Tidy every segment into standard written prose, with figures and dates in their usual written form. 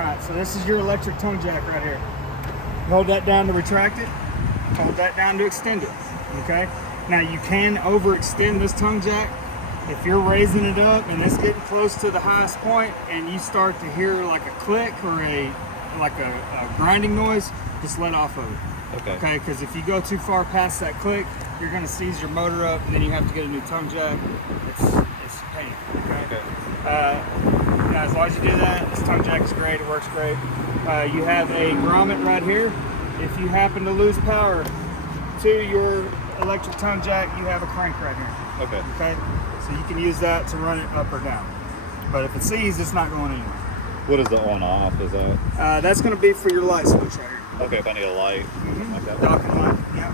Alright, so this is your electric tongue jack right here. Hold that down to retract it. Hold that down to extend it. Okay? Now you can overextend this tongue jack. If you're raising it up and it's getting close to the highest point and you start to hear like a click or a grinding noise, just let off of it. Okay. Okay, because if you go too far past that click, you're going to seize your motor up and then you have to get a new tongue jack. It's pain. Okay. Now, as long as you do that, this tongue jack is great. It works great. You have a grommet right here. If you happen to lose power to your electric tongue jack, you have a crank right here. Okay. Okay. So you can use that to run it up or down. But if it seized, it's not going anywhere. What is the on-off? Is that? That's going to be for your light switch right here. Okay, if I need a light. Okay. Docking light. Yeah.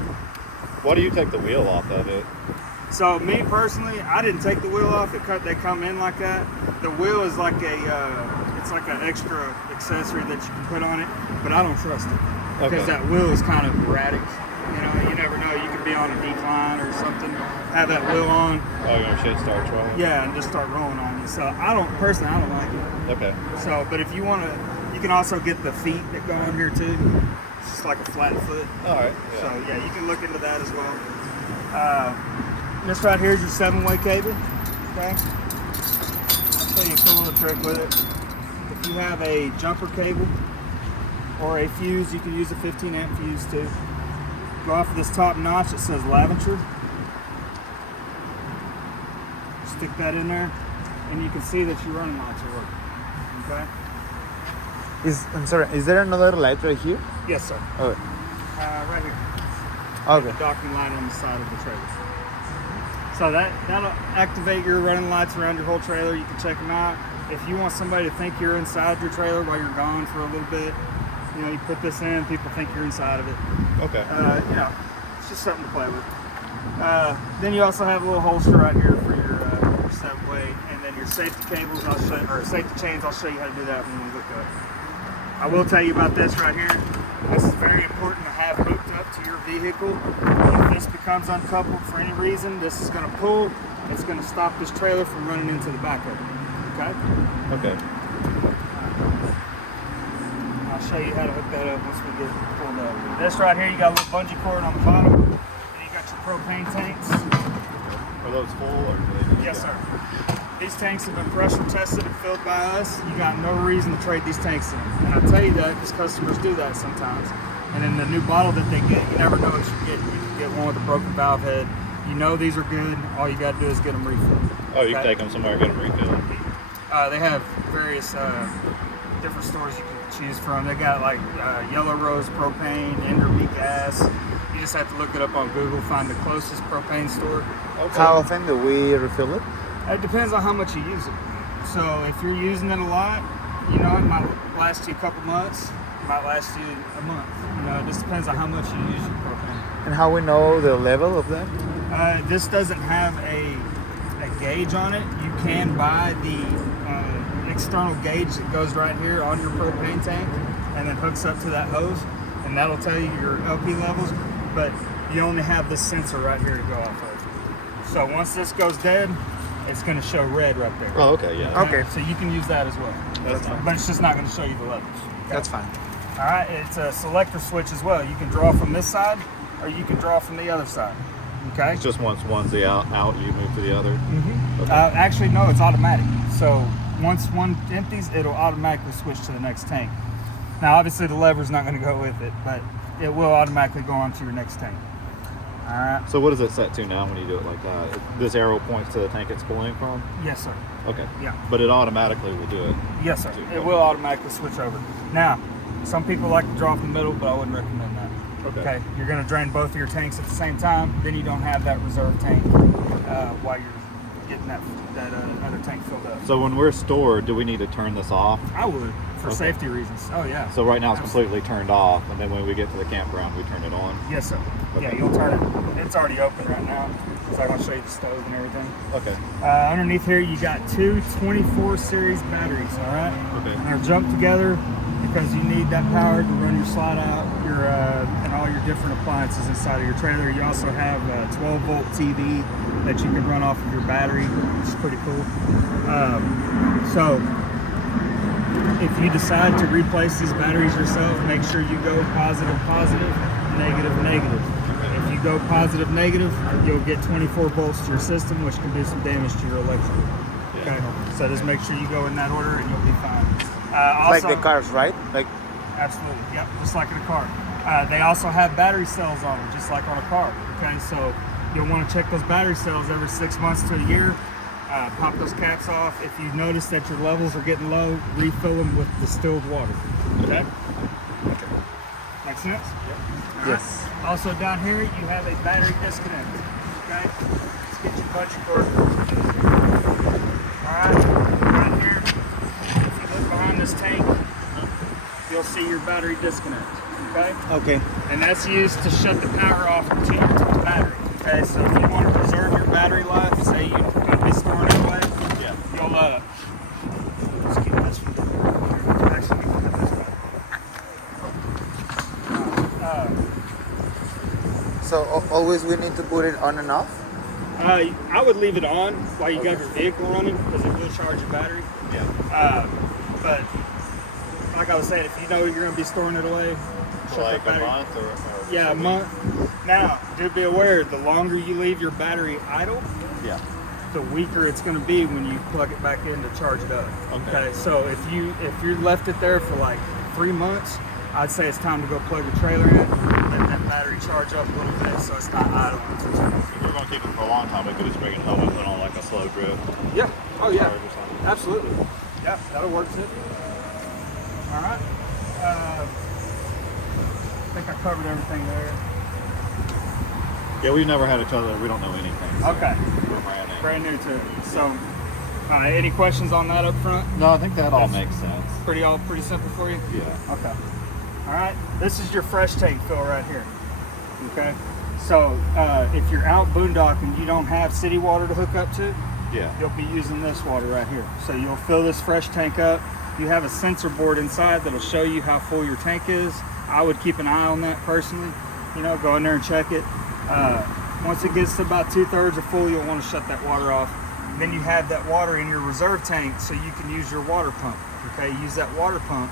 Why do you take the wheel off of it? So me personally, I didn't take the wheel off. They come in like that. The wheel is like it's like an extra accessory that you can put on it, but I don't trust it because that wheel is kind of erratic. You know, you never know. You could be on a decline or something, have that wheel on. Oh, your shit starts rolling. Yeah, and just start rolling on you. So I don't like it. Okay. So, but if you want to, you can also get the feet that go on here too. It's just like a flat foot. All right. Yeah. So yeah, you can look into that as well. This right here is your 7-way cable. Okay. I'll show you a cool little trick with it. If you have a jumper cable or a fuse, you can use a 15-amp fuse too. Go off of this top notch. It says lavender. Stick that in there, and you can see that your running lights are working. Okay. I'm sorry, is there another light right here? Yes, sir. Okay. Right here. Okay. The docking light on the side of the trailer. So that'll activate your running lights around your whole trailer. You can check them out. If you want somebody to think you're inside your trailer while you're gone for a little bit, you know, you put this in, people think you're inside of it. Okay. You know, it's just something to play with. Then you also have a little holster right here for your 7-way, and then your safety cables, safety chains. I'll show you how to do that when we look up. I will tell you about this right here. This is very important to have hooked up to your vehicle. If this becomes uncoupled for any reason, this is going to pull. It's going to stop this trailer from running into the back of it. Okay? Okay. I'll show you how to hook that up once we get pulled up. This right here, you got a little bungee cord on the bottom. And you got your propane tanks. Are those full or do they? Yes, sir. These tanks have been pressure tested and filled by us. You got no reason to trade these tanks in. And I tell you that because customers do that sometimes. And in the new bottle that they get, you never know what you're getting. You can get one with a broken valve head. You know these are good. All you got to do is get them refilled. Oh, you can take them somewhere and get them refilled. They have various different stores you can choose from. They got like Yellow Rose propane, Enderby gas. You just have to look it up on Google, find the closest propane store. Okay. How often do we refill it? It depends on how much you use it. So if you're using it a lot, you know, it might last you a couple months. It might last you a month. You know, it just depends on how much you use your propane. And how we know the level of that? This doesn't have a gauge on it. You can buy the external gauge that goes right here on your propane tank and then hooks up to that hose, and that'll tell you your LP levels, but you only have this sensor right here to go off of. So once this goes dead, it's going to show red right there. Oh, okay, yeah. Okay. So you can use that as well. That's fine. But it's just not going to show you the levels. Okay? That's fine. All right, it's a selector switch as well. You can draw from this side or you can draw from the other side. Okay? It's just once one's out, you move to the other. Mm-hmm. Okay. Actually, no, it's automatic. So once one empties, it'll automatically switch to the next tank. Now, obviously, the lever's not going to go with it, but it will automatically go on to your next tank. All right. So what is it set to now when you do it like that? This arrow points to the tank it's pulling from? Yes, sir. Okay. Yeah. But it automatically will do it? Yes, sir. It will automatically switch over. Now, some people like to draw from the middle, but I wouldn't recommend that. Okay. You're going to drain both of your tanks at the same time. Then you don't have that reserve tank while you're getting that other tank filled up. So when we're stored, do we need to turn this off? I would, for safety reasons. Oh, yeah. So right now it's completely turned off, and then when we get to the campground, we turn it on? Yes, sir. Okay. Yeah, you'll turn it. It's already open right now. So I'm going to show you the stove and everything. Okay. Underneath here, you got two 24 series batteries, all right? Okay. And they're jumped together because you need that power to run your slide out, and all your different appliances inside of your trailer. You also have a 12-volt TV that you can run off of your battery, which is pretty cool. So if you decide to replace these batteries yourself, make sure you go positive, positive, negative, negative. If you go positive, negative, you'll get 24 volts to your system, which can do some damage to your electrical. Okay, so just make sure you go in that order and you'll be fine. Like Also, the cars, right? Like, absolutely, yep, just like in a car. They also have battery cells on them, just like on a car. Okay, so you'll want to check those battery cells every 6 months to a year. Pop those caps off. If you notice that your levels are getting low, refill them with distilled water. Okay? Make sense? Yep. yes. Also down here, you have a battery disconnect. Okay? Let's get your bungee cord. Alright, right here, if you look behind this tank, you'll see your battery disconnect. Okay? Okay. And that's used to shut the power off to your battery. Okay, so if you want to preserve your battery life, say you're going to be storing it away, you'll let's keep this one. Actually, we can put this back. So always we need to put it on and off? I would leave it on while you got your vehicle running because it will charge your battery. But like I was saying, if you know you're going to be storing it away, For like a month or yeah, a month. Now, do be aware, the longer you leave your battery idle, the weaker it's going to be when you plug it back in to charge it up. Okay. So if you left it there for like 3 months, I'd say it's time to go plug your trailer in, let that battery charge up a little bit so it's not idle. If we're going to keep it for a long time, we could just bring it home and put on like a slow drip. Yeah. Oh yeah. Charge or something. Absolutely. Yeah, that'll work too. All right. I think I covered everything there. Yeah, we've never had each other. We don't know anything. So Okay. we're brand new. Brand new to it. So, any questions on that up front? No, I think that all makes sense. Pretty simple for you? Yeah. Okay. All right. This is your fresh tank fill right here. Okay. So, if you're out boondocking, you don't have city water to hook up to, you'll be using this water right here. So you'll fill this fresh tank up. You have a sensor board inside that'll show you how full your tank is. I would keep an eye on that personally. You know, go in there and check it. Once it gets to about 2/3 or full, you'll want to shut that water off. Then you have that water in your reserve tank so you can use your water pump. Okay, use that water pump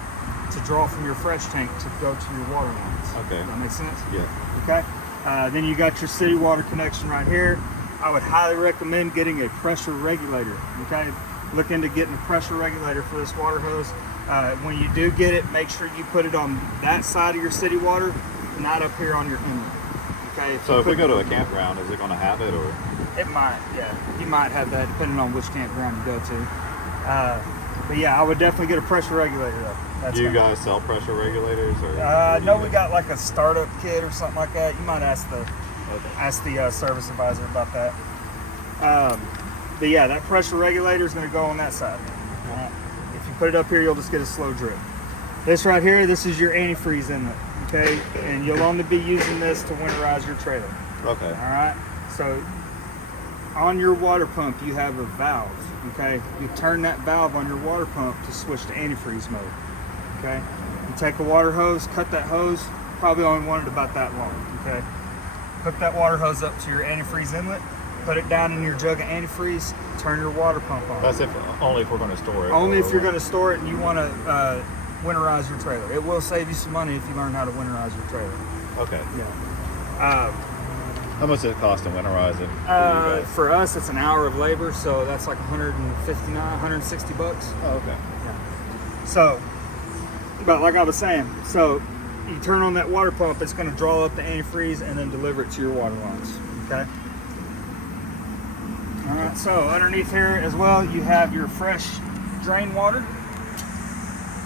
to draw from your fresh tank to go to your water lines. Okay. Does that make sense? Yeah. Okay. Then you got your city water connection right here. I would highly recommend getting a pressure regulator. Okay. Look into getting a pressure regulator for this water hose. When you do get it, make sure you put it on that side of your city water, not up here on your inlet. Okay. So if we go to a campground, is it going to have it, or? It might, yeah. You might have that depending on which campground you go to. But yeah, I would definitely get a pressure regulator though. Do you guys sell pressure regulators, or? No, we got like a startup kit or something like that. You might ask the service advisor about that. But yeah, that pressure regulator is going to go on that side. If you put it up here, you'll just get a slow drip. This right here, this is your antifreeze inlet, okay? And you'll only be using this to winterize your trailer. Okay. All right. So on your water pump, you have a valve, okay? You turn that valve on your water pump to switch to antifreeze mode, okay? You take a water hose, cut that hose, probably only want it about that long, okay? Hook that water hose up to your antifreeze inlet, put it down in your jug of antifreeze, turn your water pump on. That's only if we're going to store it. Only if you're going to store it and you want to winterize your trailer. It will save you some money if you learn how to winterize your trailer. Okay. Yeah. How much does it cost to winterize it? For us, it's an hour of labor, so that's like $160. Oh, okay. Yeah. So, but like I was saying, so you turn on that water pump, it's going to draw up the antifreeze and then deliver it to your water lines. Okay. All right. So underneath here as well, you have your fresh drain water.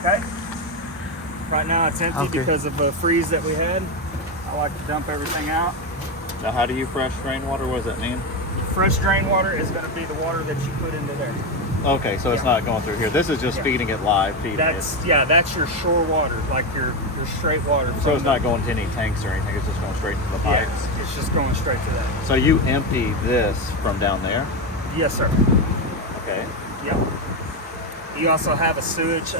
Okay. Right now it's empty because of a freeze that we had. I like to dump everything out. Now, how do you fresh drain water? What does that mean? Fresh drain water is going to be the water that you put into there. Okay, so it's not going through here. This is just feeding it live, That's your shore water, like your straight water. So it's not going to any tanks or anything. It's just going straight to the pipes. Yeah, it's just going straight to that. So you empty this from down there? Yes, sir. Okay. Yeah. You also have a sewage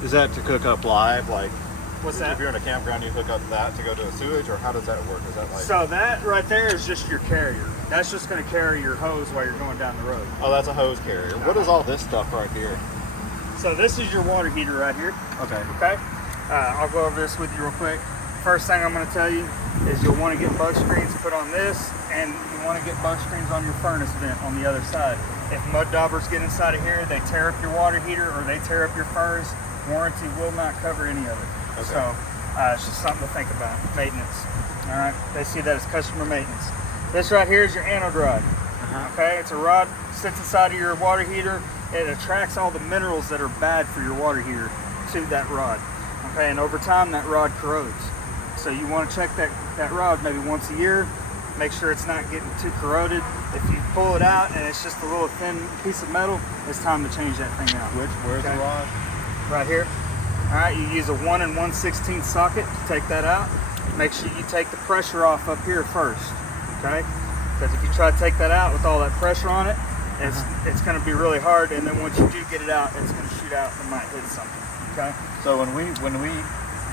Is that to cook up live, like What's that? If you're in a campground, you hook up that to go to a sewage, or how does that work? Is that like? So that right there is just your carrier. That's just going to carry your hose while you're going down the road. Oh, that's a hose carrier. What is all this stuff right here? So this is your water heater right here. Okay. Okay. I'll go over this with you real quick. First thing I'm going to tell you is you'll want to get bug screens put on this, and you want to get bug screens on your furnace vent on the other side. If mud daubers get inside of here, they tear up your water heater or they tear up your furnace, warranty will not cover any of it. Okay. So it's just something to think about. Maintenance. All right. They see that as customer maintenance. This right here is your anode rod. Okay. It's a rod sits inside of your water heater. It attracts all the minerals that are bad for your water heater to that rod. Okay. And over time, that rod corrodes. So you want to check that rod maybe once a year. Make sure it's not getting too corroded. If you pull it out and it's just a little thin piece of metal, it's time to change that thing out. Where's the rod? Right here. All right, you use a 1 1/16 socket to take that out. Make sure you take the pressure off up here first, okay? Because if you try to take that out with all that pressure on it, it's going to be really hard. And then once you do get it out, it's going to shoot out and might hit something, okay? So when we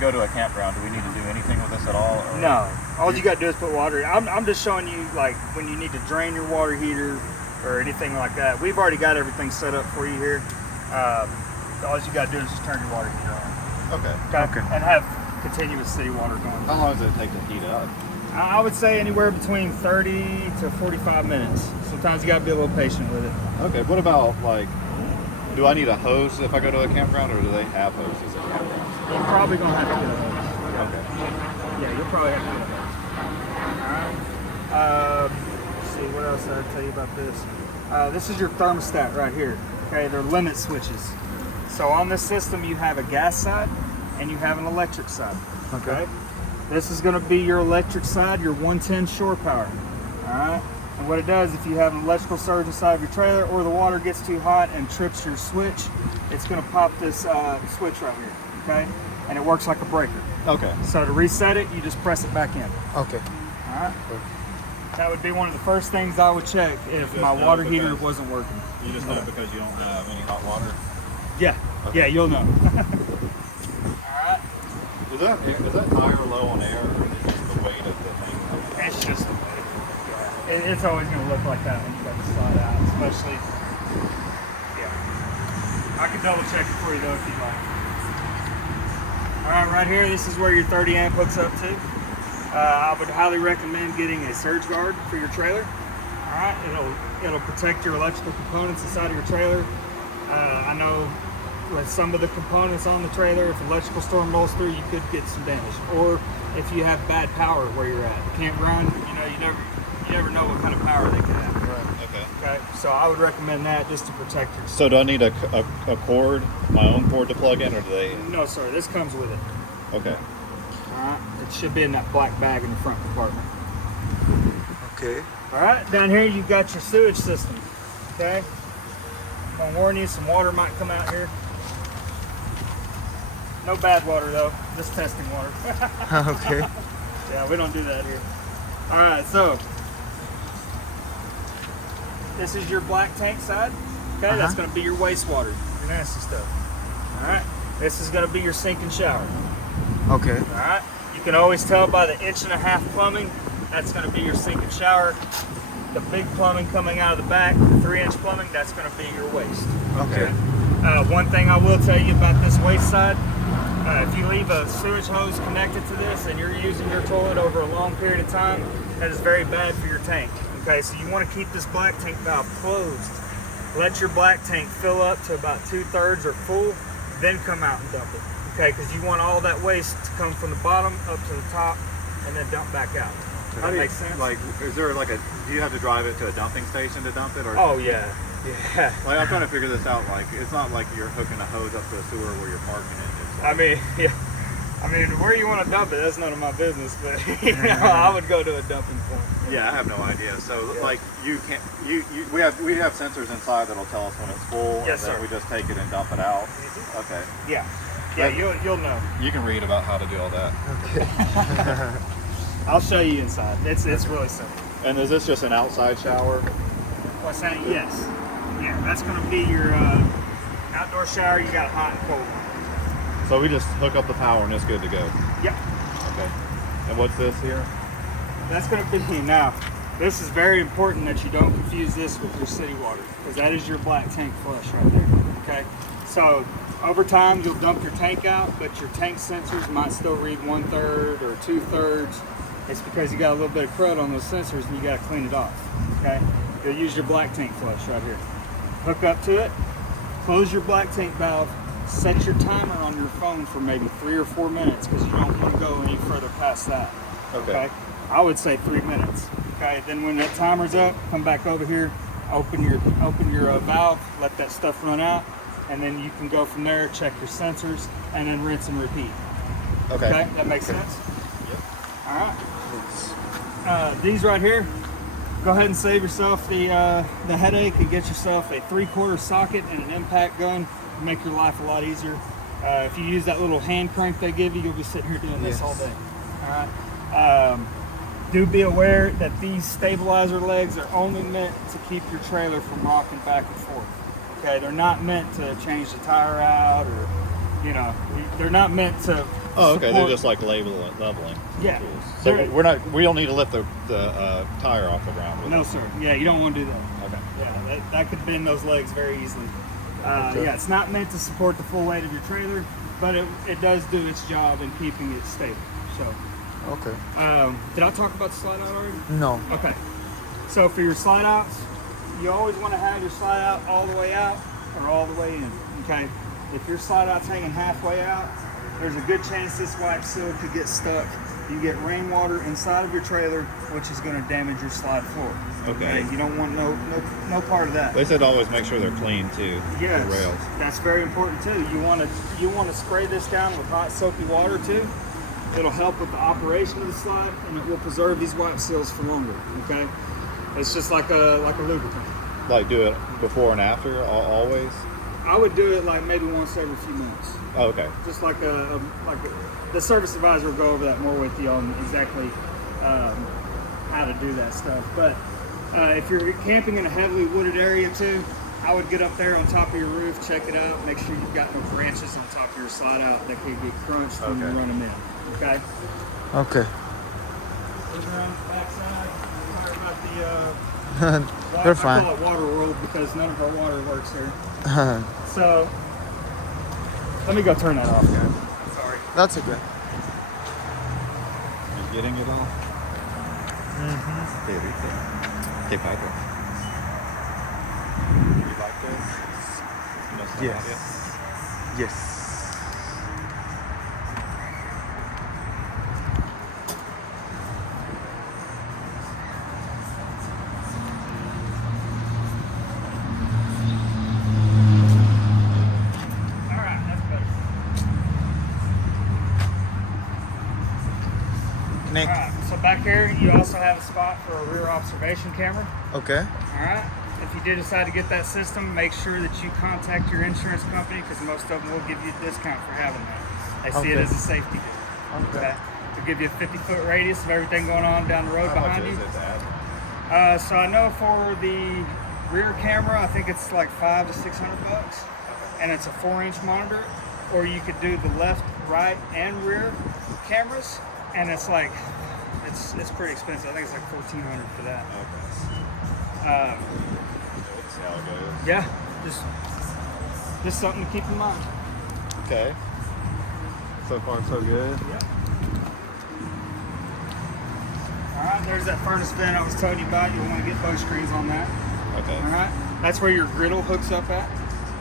go to a campground, do we need to do anything with this at all? Or? No. All you got to do is put water in. I'm just showing you like when you need to drain your water heater or anything like that. We've already got everything set up for you here. All you got to do is just turn your water heater on. Okay. And have continuous city water going. How long does it take to heat up? I would say anywhere between 30 to 45 minutes. Sometimes you got to be a little patient with it. Okay. What about like, do I need a hose if I go to a campground, or do they have hoses at campgrounds? You're probably going to have to get a hose. Okay. Yeah, you'll probably have to get a hose. All right. Let's see, what else did I tell you about this? This is your thermostat right here. Okay, they're limit switches. So on this system, you have a gas side and you have an electric side. Okay. This is going to be your electric side, your 110 shore power. All right. And what it does, if you have an electrical surge inside of your trailer or the water gets too hot and trips your switch, it's going to pop this switch right here. Okay. And it works like a breaker. Okay. So to reset it, you just press it back in. Okay. All right. That would be one of the first things I would check if my water heater wasn't working. You just know because you don't have any hot water? Yeah. Okay. Yeah, you'll know. Alright. Is that tire low on air, or is it just the weight of the thing? It's just the way. It's always going to look like that when you got the slide out, especially. Yeah. I can double check it for you though if you'd like. Alright, right here, this is where your 30 amp hooks up to. I would highly recommend getting a surge guard for your trailer. Alright, it'll protect your electrical components inside of your trailer. I know with some of the components on the trailer, if electrical storm rolls through, you could get some damage. Or if you have bad power where you're at. The campground, you never know what kind of power they could have. Right. Okay. So I would recommend that just to protect yourself. So do I need a cord, my own cord to plug in, or do they? No, sir. This comes with it. Okay. Alright. It should be in that black bag in the front compartment. Okay. Alright, down here you've got your sewage system. Okay? I'm gonna warn you, some water might come out here. No bad water though, just testing water. Okay. Yeah, we don't do that here. Alright, so this is your black tank side. Okay, that's gonna be your wastewater, your nasty stuff. Alright, this is gonna be your sink and shower. Okay. Alright, you can always tell by the 1.5 inch plumbing, that's going to be your sink and shower. The big plumbing coming out of the back, the 3-inch plumbing, that's going to be your waste. Okay. One thing I will tell you about this waste side, if you leave a sewage hose connected to this and you're using your toilet over a long period of time, that is very bad for your tank. Okay, so you want to keep this black tank valve closed. Let your black tank fill up to about 2/3 or full, then come out and dump it. Okay, because you want all that waste to come from the bottom up to the top and then dump back out. Does that make sense? Like, is there like do you have to drive it to a dumping station to dump it, or? Oh yeah, yeah. Like, I'm trying to figure this out. Like, it's not like you're hooking a hose up to a sewer where you're parking it. It's like, I mean, yeah. I mean, where you want to dump it, that's none of my business. But I would go to a dumping point. yeah, I have no idea. So Yeah. like, you can't. We have sensors inside that'll tell us when it's full, Yes, and then sir. we just take it and dump it out. Okay. Yeah, yeah. You'll know. You can read about how to do all that. Okay. I'll show you inside. It's really simple. And is this just an outside shower? What's that? Yes. Yeah, that's going to be your outdoor shower. You got hot and cold. So we just hook up the power and it's good to go. Yep. Okay. And what's this here? That's going to be, now, this is very important that you don't confuse this with your city water, because that is your black tank flush right there, okay? So over time, you'll dump your tank out, but your tank sensors might still read 1/3 or 2/3. It's because you got a little bit of crud on those sensors and you got to clean it off, okay? You'll use your black tank flush right here. Hook up to it, close your black tank valve, set your timer on your phone for maybe 3 or 4 minutes, because you don't want to go any further past that, okay? I would say 3 minutes, okay? Then when that timer's up, come back over here, open your valve, let that stuff run out, and then you can go from there, check your sensors, and then rinse and repeat. Okay, that makes sense? Yep. All right. These right here, go ahead and save yourself the headache and get yourself a 3/4 socket and an impact gun. Make your life a lot easier. If you use that little hand crank they give you, you'll be sitting here doing this all day. All right. Do be aware that these stabilizer legs are only meant to keep your trailer from rocking back and forth. Okay, they're not meant to change the tire out, or they're not meant to. Oh, okay. support. They're just like leveling. Yeah. Tools. So we don't need to lift the tire off the ground. With No, them. sir. Yeah, you don't want to do that. Okay. Yeah, that could bend those legs very easily. Yeah, it's not meant to support the full weight of your trailer, but it does do its job in keeping it stable. So. Okay. Did I talk about the slide out already? No. Okay. So for your slide outs, you always want to have your slide out all the way out or all the way in. Okay. If your slide out's hanging halfway out, there's a good chance this wipe seal could get stuck. You get rainwater inside of your trailer, which is going to damage your slide floor. Okay. You don't want no part of that. They said always make sure they're clean too. Yes, The rails. that's very important too. You want to spray this down with hot soapy water too. It'll help with the operation of the slide, and it will preserve these wipe seals for longer. Okay, it's just like a lubricant. Like do it before and after, always. I would do it like maybe once every few months. Oh, okay. Just like the service advisor will go over that more with you on exactly how to do that stuff. But if you're camping in a heavily wooded area too, I would get up there on top of your roof, check it out, make sure you've got no branches on top of your slide out that could get crunched when you run them in. Okay. Okay. Moving around the backside, sorry about the You're I fine. call it water world because none of our water works here. So let me go turn that off, guys. I'm sorry. That's okay. You getting it all? Okay, Piper. You like this? You know something about it? Yes. All right, that's better. Nick. All right, so back here, you also have a spot for a rear observation camera. Okay. All right. If you did decide to get that system, make sure that you contact your insurance company, because most of them will give you a discount for having that. They see it Okay. as a safety good. Okay. They'll give you a 50-foot radius of everything going on down the road How much behind is you. it to add? So I know for the rear camera, I think it's like $500 to $600, and it's a 4-inch monitor. Or you could do the left, right, and rear cameras, and it's like it's pretty expensive. I think it's like $1,400 for that. Okay. That's how it goes. Yeah, just something to keep in mind. Okay. So far, so good. Yeah. All right, there's that furnace vent I was telling you about. You'll want to get both screens on that. Okay. All right, that's where your griddle hooks up at,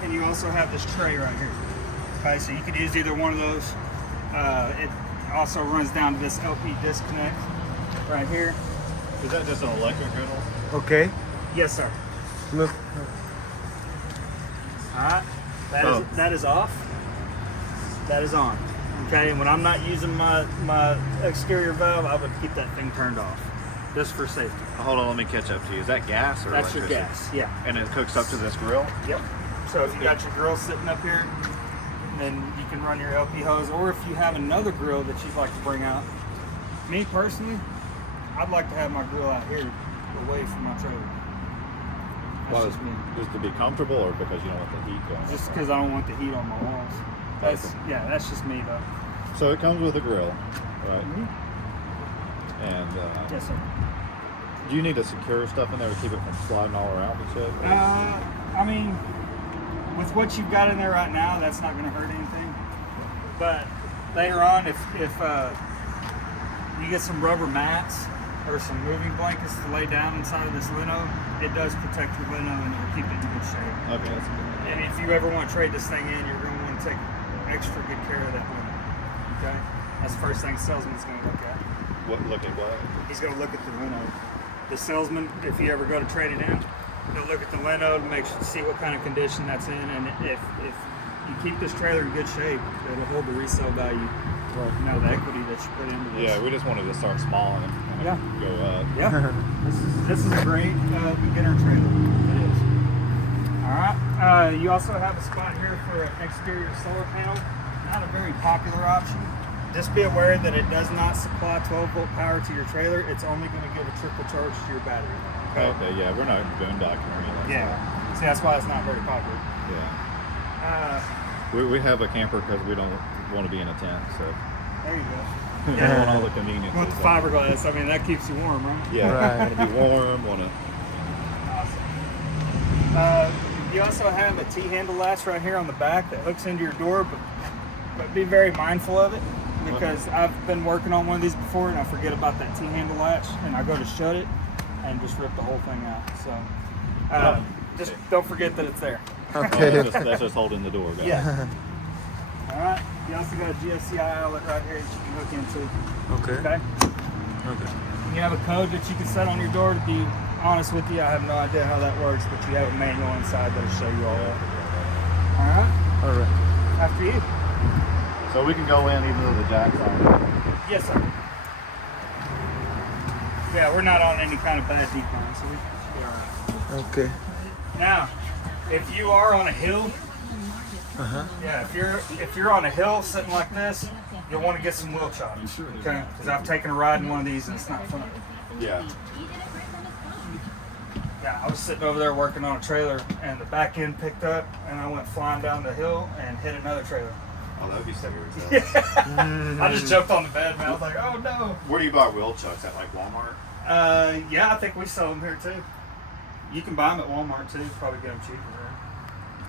and you also have this tray right here. Okay, so you could use either one of those. It also runs down to this LP disconnect right here. Is that just an electric griddle? Okay. Yes, sir. Look. All right, that is off. That is on. Okay, and when I'm not using my exterior valve, I would keep that thing turned off, just for safety. Hold on, let me catch up to you. Is that gas or That's your electricity? gas, yeah. And it hooks up to this grill? Yep. So if you got your grill sitting up here, then you can run your LP hose, or if you have another grill that you'd like to bring out. Me personally, I'd like to have my grill out here away from my trailer. That's Well, just me. just to be comfortable or because you don't want the heat going? Just because I don't want the heat on my walls. That's just me though. So it comes with a grill, right? Mm-hmm. And Yes, sir. do you need to secure stuff in there to keep it from sliding all around and shit? I mean, with what you've got in there right now, that's not going to hurt anything. But later on, if you get some rubber mats or some moving blankets to lay down inside of this lino, it does protect your lino and it'll keep it in good shape. Okay, that's good. And if you ever want to trade this thing in, you're going to want to take extra good care of that lino. Okay? That's the first thing the salesman's going to look at. Look at what? He's going to look at the lino. The salesman, if you ever go to trade it in, he'll look at the lino to see what kind of condition that's in, and if you keep this trailer in good shape, it'll hold the resale value. Well, the equity that you put into this. Yeah, we just wanted to start small and go up. Yeah, this is a great beginner trailer. It is. All right. You also have a spot here for an exterior solar panel. Not a very popular option. Just be aware that it does not supply 12-volt power to your trailer. It's only going to give a trickle charge to your battery. Okay, yeah, we're not boondocking or anything. Yeah. See, that's why it's not very popular. Yeah. We have a camper because we don't want to be in a tent, so. There you go. We want all the conveniences. With the fiberglass, I mean, that keeps you warm, right? Yeah, Right. want to be warm, want to. Awesome. You also have a T-handle latch right here on the back that hooks into your door, but be very mindful of it because I've been working on one of these before and I forget about that T-handle latch and I go to shut it and just rip the whole thing out. So just don't forget that it's there. Okay. That's just holding the door back. Yeah. All right. You also got a GFCI outlet right here that you can hook into. Okay. Okay. Okay. You have a code that you can set on your door. To be honest with you, I have no idea how that works, but you have a manual inside that'll show you all that. All right. All right. After you. So we can go in even though the jack's on. Yes, sir. Yeah, we're not on any kind of bad decline, so we should be all right. Okay. Now, if you are on a hill, yeah, if you're on a hill sitting like this, you'll want to get some wheel chops, okay? Because I've taken a ride in one of these and it's not fun. Yeah. Yeah, I was sitting over there working on a trailer and the back end picked up and I went flying down the hill and hit another trailer. Oh, that would be scary. I just jumped on the bed, man. I was like, oh no. Where do you buy wheel chucks at, like Walmart? Yeah, I think we sell them here too. You can buy them at Walmart too. Probably get them cheaper there.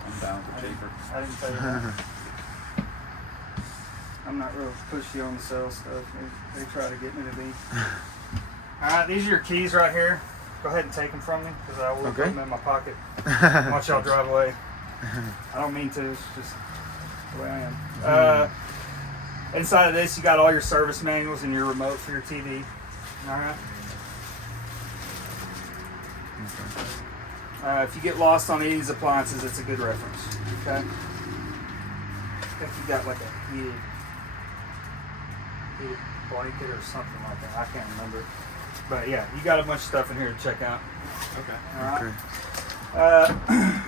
I'm down for cheaper. I didn't tell you that. I'm not real pushy on the sales stuff. They try to get me to be. Alright, these are your keys right here. Go ahead and take them from me because I will put them in my pocket. Once y'all drive away. I don't mean to, it's just the way I am. Inside of this, you got all your service manuals and your remote for your TV. Alright. If you get lost on any of these appliances, it's a good reference. Okay. I think you got like a heated blanket or something like that. I can't remember. But yeah, you got a bunch of stuff in here to check out. Okay. All right.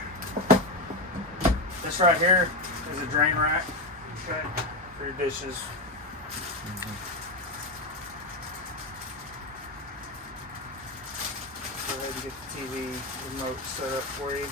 This right here is a drain rack. Okay. For your dishes. Go ahead and get the TV remote set up for you.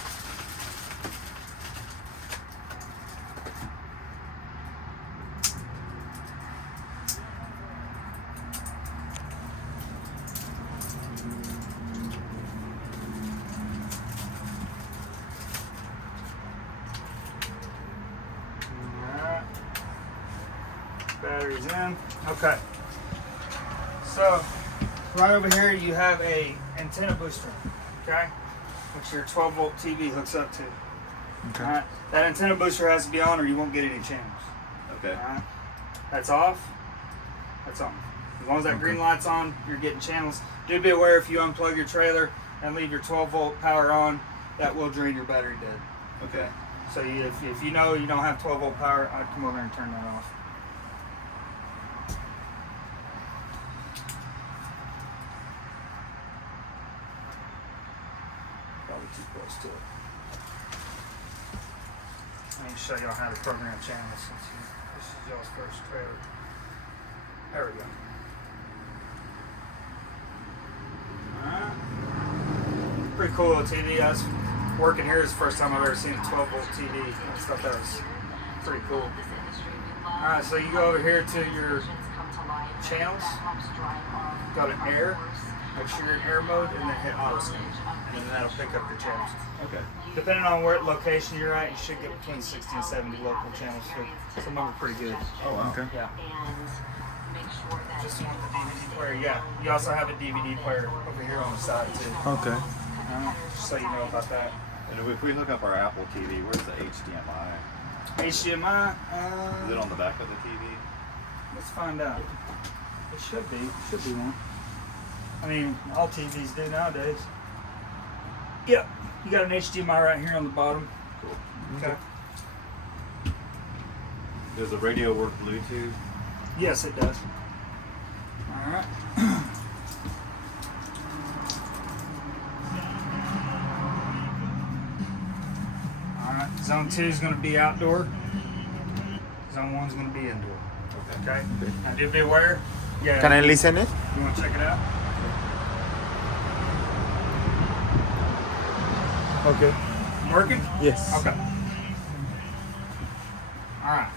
Alright. Batteries in. Okay. So, right over here you have a antenna booster, okay, which your 12-volt TV hooks up to. Okay. All right. That antenna booster has to be on or you won't get any channels. Okay. All right. That's off. That's on. As long as that green light's on, you're getting channels. Do be aware if you unplug your trailer and leave your 12-volt power on, that will drain your battery dead. Okay. So if you know you don't have 12-volt power, I'd come over and turn that off. Probably too close to it. Let me show y'all how to program channels since this is y'all's first trailer. There we go. Alright. Pretty cool little TV. I was working here is the first time I've ever seen a 12-volt TV. I just thought that was pretty cool. Alright, so you go over here to your channels, go to air, make sure you're in air mode, and then hit auto scan. And then that'll pick up your channels. Okay. Depending on what location you're at, you should get between 60 and 70 local channels too. Some of them are pretty good. Oh wow. Okay. Yeah. Just want the DVD player. Yeah. You also have a DVD player over here on the side too. Okay. Just so you know about that. And if we hook up our Apple TV, where's the HDMI? HDMI. Is it on the back of the TV? Let's find out. It should be. Should be one. I mean, all TVs do nowadays. Yep. You got an HDMI right here on the bottom. Cool. Okay. Does the radio work Bluetooth? Yes, it does. All right. All right. Zone 2 is going to be outdoor. Zone 1 is going to be indoor. Okay. Now, do be aware. Yeah. Can I listen it? You want to check it out? Okay. Working? Yes. Okay. All right.